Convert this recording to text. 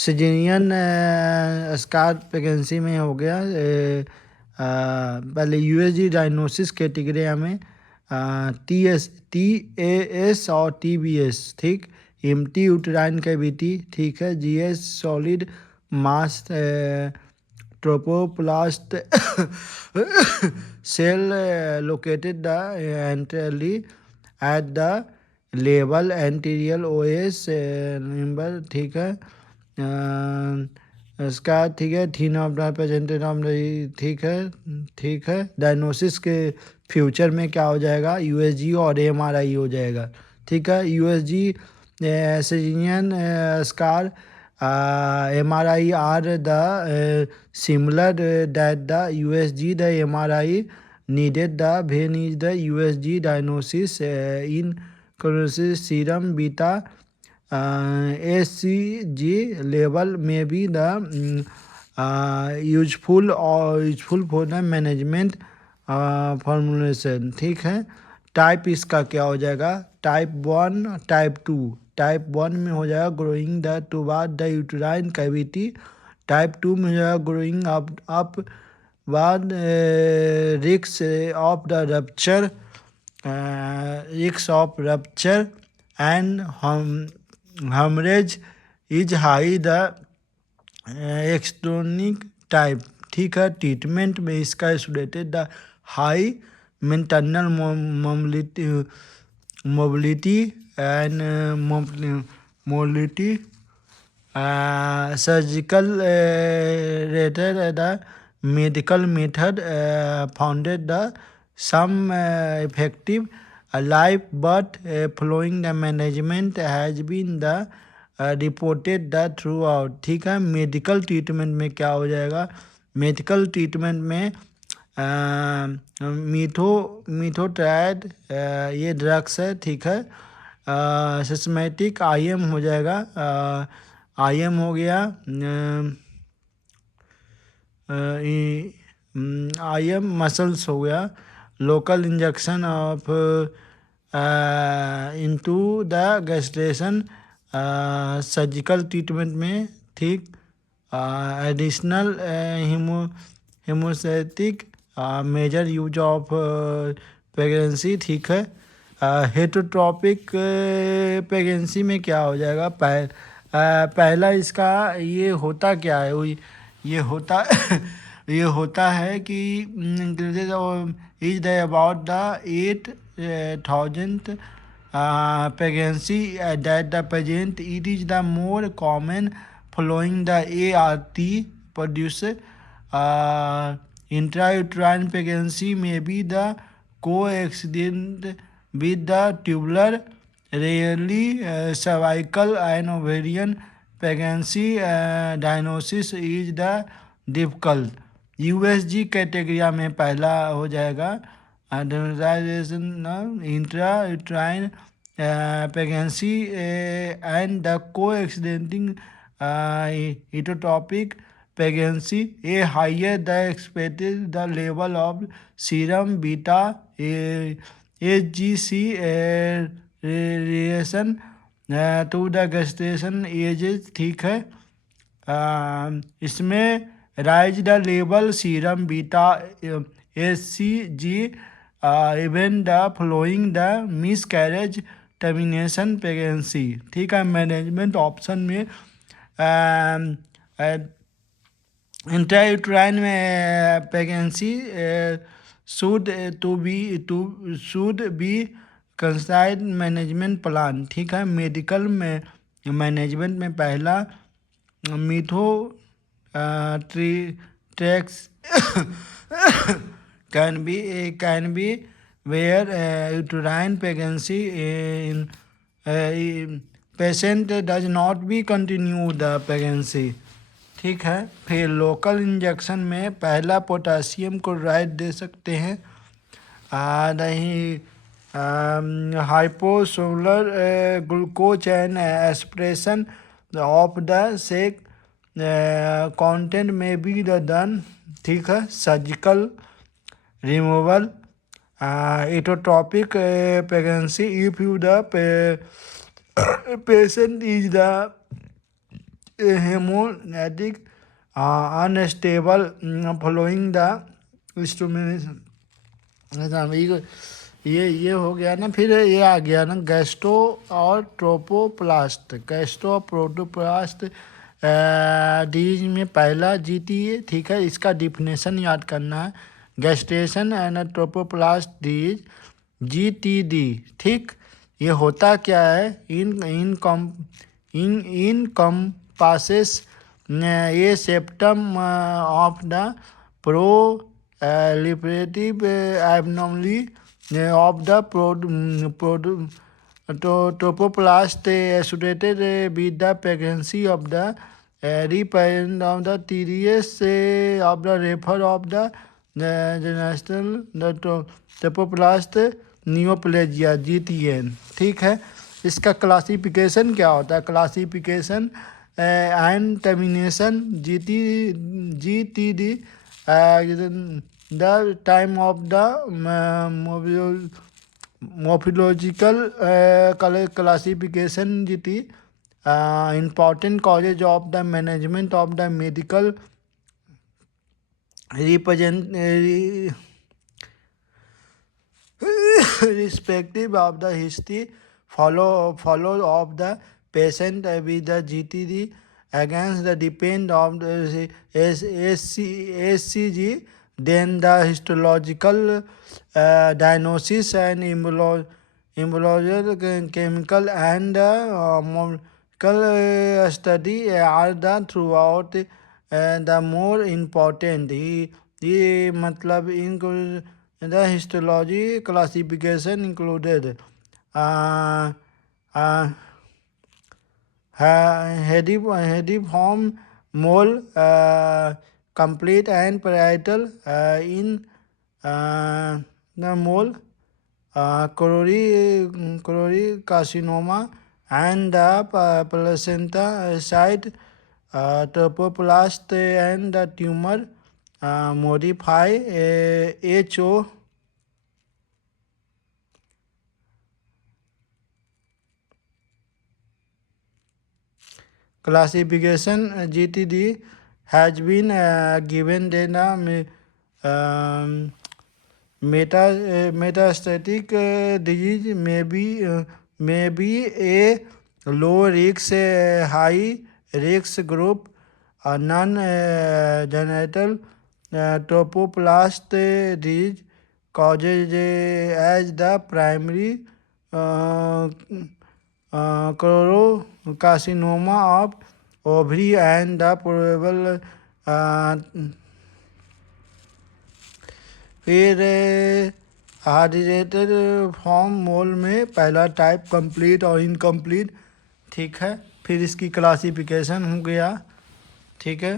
Caesarean scar pregnancy में हो गया। पहले यूएसजी डायग्नोसिस कैटेगरी में टी ए एस और टीबीएस, ठीक। एम्प्टी यूटेराइन कैविटी, ठीक है। GS solid mass trophoblast cell located the entirely at the level anterior os number, ठीक है। इसका ठीक है thin of the presented of, ठीक है, ठीक है। डायग्नोसिस के फ्यूचर में क्या हो जाएगा, यूएसजी और एमआरआई हो जाएगा, ठीक है। USG caesarean scar, MRI are the similar that the USG the MRI needed the vein is the USG diagnosis in coronary serum beta ACG level may be the useful for the management formulation, ठीक है। Type इसका क्या हो जाएगा, type 1 type 2। Type 1 में हो जाएगा growing the toward the uterine cavity. Type 2 में हो जाएगा ग्रोइंग अप बाद रिक्स ऑफ द रप्चर, रिक्स of rupture and haemorrhage is high the ectopic type, ठीक है। ट्रीटमेंट में इसका स्टूडेटेड the high maternal mobility and mobility surgical rated the medical method founded the some effective life, but following the management has been the reported the throughout, ठीक है। Medical treatment में क्या हो जाएगा, मेडिकल ट्रीटमेंट में मीथोट्राइड ये ड्रग्स है, ठीक है। सिस्टमेटिक आईएम हो जाएगा, आईएम हो गया, आईएम मसल्स हो गया, local injection of into the gestation surgical treatment में, ठीक। Additional haemostatic measure use of pregnancy, ठीक है। हेटरोट्रॉपिक प्रेगनेंसी में क्या हो जाएगा, पहला इसका ये होता क्या है, ये होता है कि is the about the 8,000 pregnancy that the present, it is the more common following the ART produce intrauterine pregnancy may be the coincident with the tubular, rarely cervical and ovarian pregnancy diagnosis is the difficult। USG category में पहला हो जाएगा intra uterine pregnancy and the को एक्सीडेंटिंग इटोटॉपिक pregnancy, a higher the expected the level of serum beta HGC relation to the gestation ages, ठीक है। इसमें rise the level serum beta HCG even the flowing the miss carriage termination pregnancy, ठीक है। Management option में intrauterine में pregnancy should be कंसाइड management plan, ठीक है। Medical में मैनेजमेंट में पहला मीथो tracks can be where uterine pregnancy in patient does not be continue the pregnancy, ठीक है। फिर लोकल इंजेक्शन में पहला पोटासियम क्लोराइड दे सकते हैं, नहीं hyperosmolar glucose and aspiration of the sac content में बी द डन, ठीक है। Surgical removal ectopic pregnancy if you the patient is the haemodynamic unstable following the स्टूमिनेशन। ये हो गया ना। फिर ये आ गया ना गैस्ट्रो और ट्रोपोप्लास्ट। गैस्ट्रो और प्रोटोप्लास्ट डिजीज में पहला जीती है, ठीक है। इसका डिफिनेशन याद करना है। गैस्ट्रेशन एंड ट्रोपोप्लास्ट डिजीज GTD, ठीक। ये होता क्या है? इन कम्पासेस ये septum of the proliferative abnormality of the trophoblast associated with the pregnancy of the reparent of the TDS of the refer of the national trophoblast neoplasia GTN, ठीक है। इसका classification क्या होता है? Classification and termination GTD the time of the morphological classification GT important causes of the management of the medical respective of the history follow of the patient with the GTD against the depend of the SCG, then the histological diagnosis and immunological chemical and molecular study are the throughout the more important। ये मतलब इनको the histology classification included hediform mole, complete and parietal in the mole, coronary carcinoma and the placenta site trophoblast and the tumor modify HO classification GTD has been given the metastatic disease may be a low risk high risk group, non-genital trophoblast disease causes as the primary carcinoma of ovary and the probable फिर हार्डिरेटेड form मोल में पहला type complete और incomplete, ठीक है। फिर इसकी classification हो गया, ठीक है।